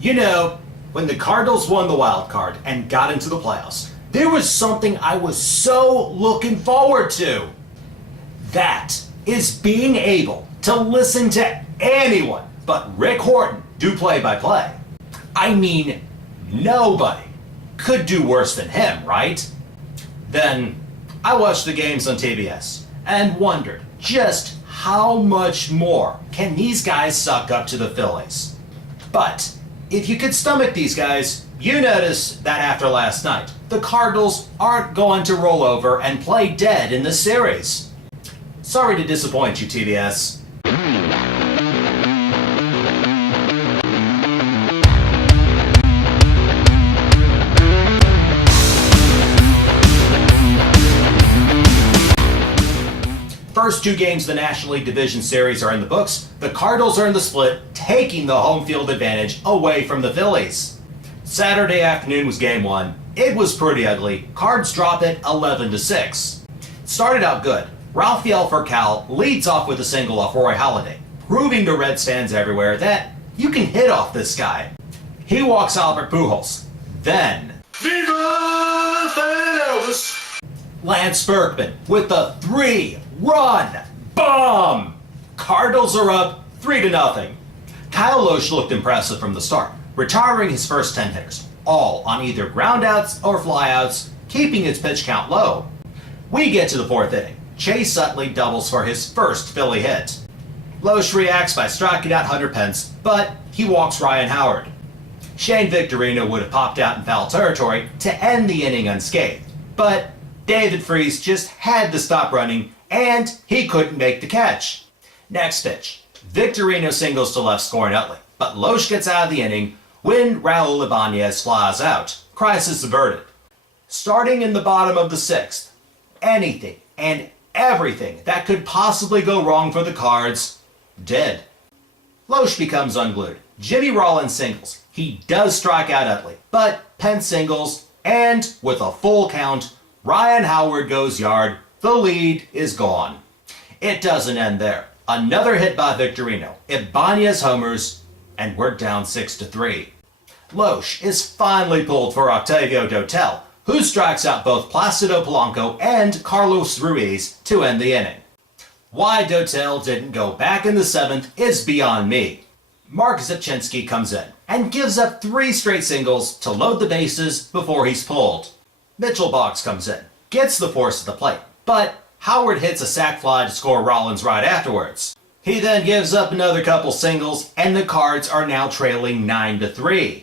You know, when the Cardinals won the wild card and got into the playoffs, there was something I was so looking forward to. That is being able to listen to anyone but Rick Horton do play-by-play. I mean, nobody could do worse than him, right? Then I watched the games on TBS and wondered just how much more can these guys suck up to the Phillies. But if you could stomach these guys, you notice that after last night, the Cardinals aren't going to roll over and play dead in the series. Sorry to disappoint you, TBS. First two games of the National League Division Series are in the books. The Cardinals are in the split, taking the home field advantage away from the Phillies. Saturday afternoon was game one. It was pretty ugly. Cards drop it 11-6. It started out good. Rafael Furcal leads off with a single off Roy Halladay, proving to Reds fans everywhere that you can hit off this guy. He walks Albert Pujols. Then Viva Thanos! Lance Berkman with a 3-run bomb. Cardinals are up 3-0. Kyle Lohse looked impressive from the start, retiring his first 10 hitters, all on either groundouts or flyouts, keeping his pitch count low. We get to the fourth inning. Chase Utley doubles for his first Philly hit. Lohse reacts by striking out Hunter Pence, but he walks Ryan Howard. Shane Victorino would have popped out in foul territory to end the inning unscathed, but David Freese just had to stop running, and he couldn't make the catch. Next pitch, Victorino singles to left scoring Utley, but Lohse gets out of the inning when Raul Ibanez flies out. Crisis averted. Starting in the bottom of the sixth, anything and everything that could possibly go wrong for the Cards did. Lohse becomes unglued. Jimmy Rollins singles. He does strike out Utley, but Pence singles, and with a full count, Ryan Howard goes yard. The lead is gone. It doesn't end there. Another hit by Victorino. Ibanez homers, and we're down 6-3. Lohse is finally pulled for Octavio Dotel, who strikes out both Placido Polanco and Carlos Ruiz to end the inning. Why Dotel didn't go back in the seventh is beyond me. Mark Zipchinski comes in and gives up 3 straight singles to load the bases before he's pulled. Mitchell Boggs comes in, gets the force of the plate, but Howard hits a sac fly to score Rollins right afterwards. He then gives up another couple singles, and the Cards are now trailing 9-3.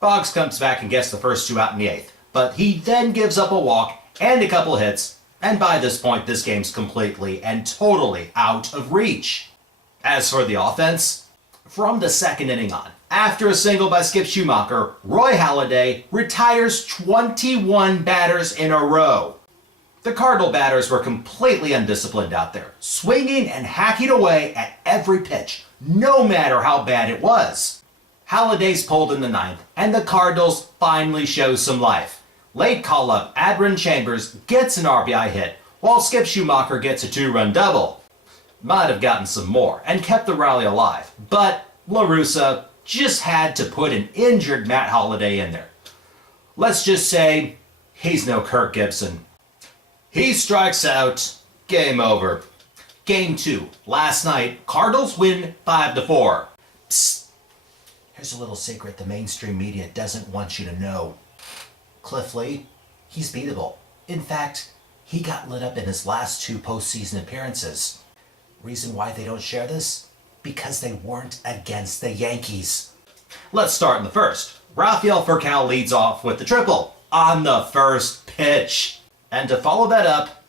Boggs comes back and gets the first 2 out in the 8th, but he then gives up a walk and a couple hits, and by this point this game's completely and totally out of reach. As for the offense, from the second inning on, after a single by Skip Schumacher, Roy Halladay retires 21 batters in a row. The Cardinal batters were completely undisciplined out there, swinging and hacking away at every pitch, no matter how bad it was. Halladay's pulled in the 9th, and the Cardinals finally show some life. Late call-up Adron Chambers gets an RBI hit, while Skip Schumacher gets a 2-run double. Might have gotten some more and kept the rally alive, but La Russa just had to put an injured Matt Holliday in there. Let's just say he's no Kirk Gibson. He strikes out. Game over. Game 2. Last night, Cardinals win 5-4. Psst. Here's a little secret the mainstream media doesn't want you to know. Cliff Lee, he's beatable. In fact, he got lit up in his last 2 postseason appearances. Reason why they don't share this? Because they weren't against the Yankees. Let's start in the first. Rafael Furcal leads off with the triple on the first pitch. And to follow that up,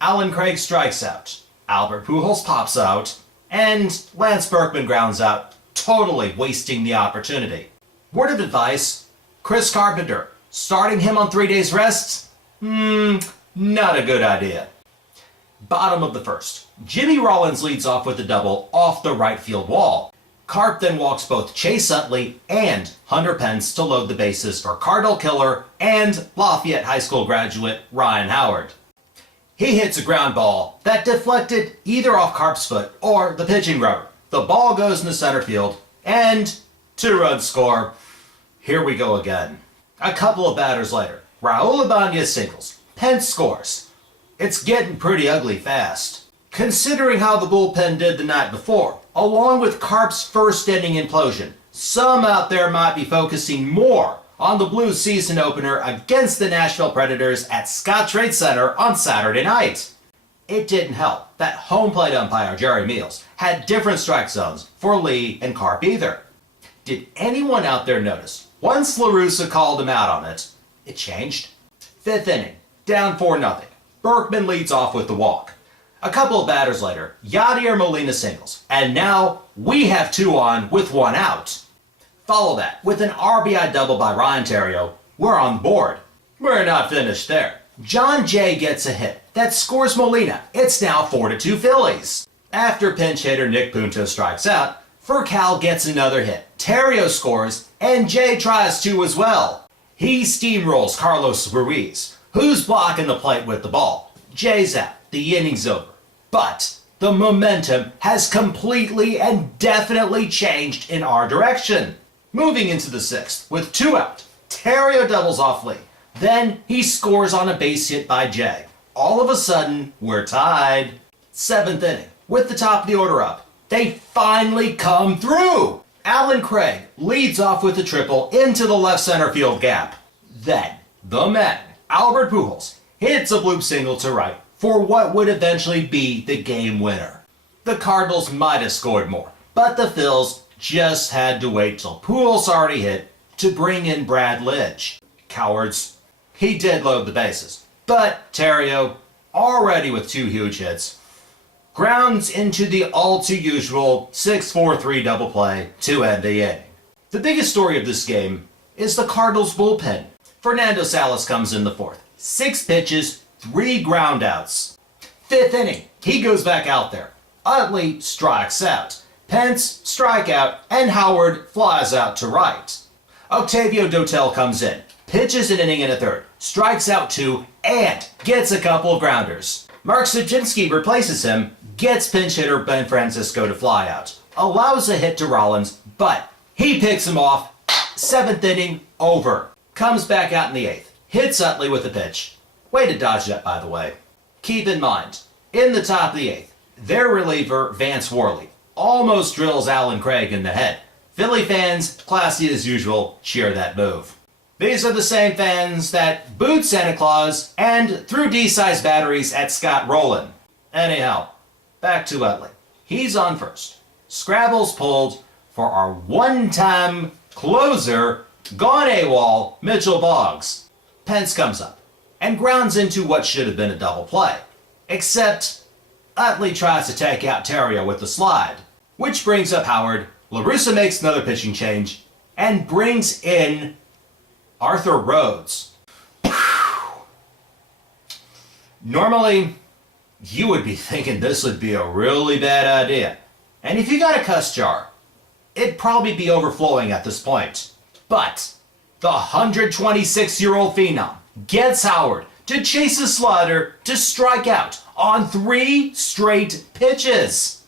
Alan Craig strikes out, Albert Pujols pops out, and Lance Berkman grounds out, totally wasting the opportunity. Word of advice, Chris Carpenter, starting him on 3 days rest? Not a good idea. Bottom of the first, Jimmy Rollins leads off with a double off the right field wall. Carp then walks both Chase Utley and Hunter Pence to load the bases for Cardinal killer and Lafayette High School graduate Ryan Howard. He hits a ground ball that deflected either off Carp's foot or the pitching rubber. The ball goes into center field, and 2-run score. Here we go again. A couple of batters later, Raul Ibanez singles. Pence scores. It's getting pretty ugly fast. Considering how the bullpen did the night before, along with Carp's first inning implosion, some out there might be focusing more on the Blues season opener against the Nashville Predators at Scottrade Center on Saturday night. It didn't help that home plate umpire Jerry Meals had different strike zones for Lee and Carp either. Did anyone out there notice once La Russa called him out on it, it changed? 5th inning, down 4-0. Berkman leads off with the walk. A couple of batters later, Yadier Molina singles, and now we have 2 on with 1 out. Follow that with an RBI double by Ryan Theriot. We're on board. We're not finished there. John Jay gets a hit that scores Molina. It's now 4-2 Phillies. After pinch hitter Nick Punto strikes out, Furcal gets another hit. Theriot scores, and Jay tries to as well. He steamrolls Carlos Ruiz, who's blocking the plate with the ball. Jay's out. The inning's over. But the momentum has completely and definitely changed in our direction. Moving into the 6th with 2 out, Theriot doubles off Lee. Then he scores on a base hit by Jay. All of a sudden, we're tied. 7th inning, with the top of the order up, they finally come through. Alan Craig leads off with a triple into the left center field gap. Then, the man, Albert Pujols, hits a bloop single to right for what would eventually be the game winner. The Cardinals might have scored more, but the Phils just had to wait till Pujols already hit to bring in Brad Lidge. Cowards. He did load the bases, but Theriot, already with 2 huge hits, grounds into the all-too-usual 6-4-3 double play to end the inning. The biggest story of this game is the Cardinals' bullpen. Fernando Salas comes in the 4th. 6 pitches, 3 groundouts. 5th inning, he goes back out there. Utley strikes out. Pence, strikeout, and Howard flies out to right. Octavio Dotel comes in, pitches an inning and a third, strikes out 2, and gets a couple of grounders. Mark Suchinski replaces him, gets pinch hitter Ben Francisco to fly out, allows a hit to Rollins, but he picks him off. 7th inning, over. Comes back out in the 8th, hits Utley with a pitch. Way to dodge that, by the way. Keep in mind, in the top of the 8th, their reliever, Vance Worley, almost drills Alan Craig in the head. Philly fans, classy as usual, cheer that move. These are the same fans that booed Santa Claus and threw D-size batteries at Scott Rowland. Anyhow, back to Utley. He's on first. Scrabble's pulled for our one-time closer, gone AWOL, Mitchell Boggs. Pence comes up and grounds into what should have been a double play. Except Utley tries to take out Theriot with the slide, which brings up Howard. La Russa makes another pitching change and brings in Arthur Rhodes. Normally, you would be thinking this would be a really bad idea. And if you got a cuss jar, it'd probably be overflowing at this point. But the 126-year-old phenom gets Howard to chase a slider to strike out on 3 straight pitches.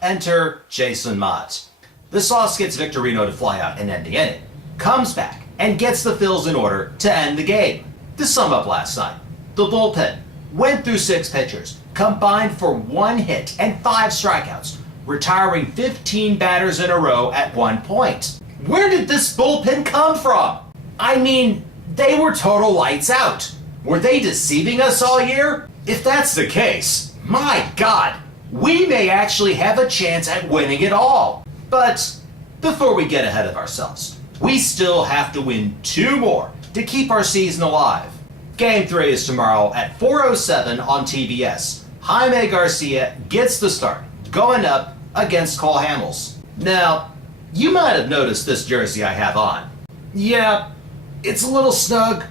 Enter Jason Mott. The Sauce gets Victorino to fly out and end the inning, comes back and gets the Phils in order to end the game. To sum up last night, the bullpen went through 6 pitchers, combined for 1 hit and 5 strikeouts, retiring 15 batters in a row at one point. Where did this bullpen come from? I mean, they were total lights out. Were they deceiving us all year? If that's the case, my God, we may actually have a chance at winning it all. But before we get ahead of ourselves, we still have to win 2 more to keep our season alive. Game 3 is tomorrow at 4:07 on TBS. Jaime Garcia gets the start, going up against Cole Hamels. Now, you might have noticed this jersey I have on. Yeah, it's a little snug,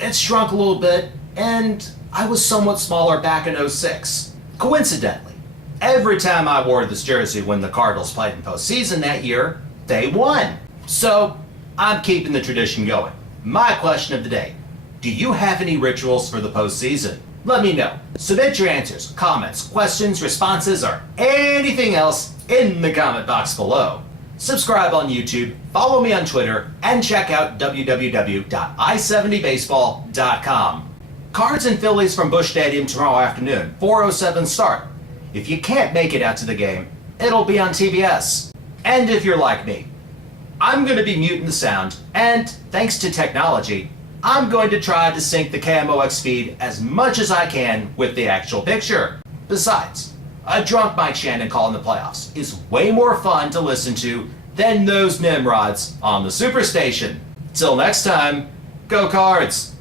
it's shrunk a little bit, and I was somewhat smaller back in '06. Coincidentally, every time I wore this jersey when the Cardinals played in postseason that year, they won. So, I'm keeping the tradition going. My question of the day: do you have any rituals for the postseason? Let me know. Submit your answers, comments, questions, responses, or anything else in the comment box below. Subscribe on YouTube, follow me on Twitter, and check out www.I70baseball.com. Cards and Phillies from Busch Stadium tomorrow afternoon, 4:07 start. If you can't make it out to the game, it'll be on TBS. And if you're like me, I'm going to be muting the sound, and thanks to technology, I'm going to try to sync the KMOX feed as much as I can with the actual picture. Besides, a drunk Mike Shannon call in the playoffs is way more fun to listen to than those Nimrods on the Superstation. Till next time, go Cards!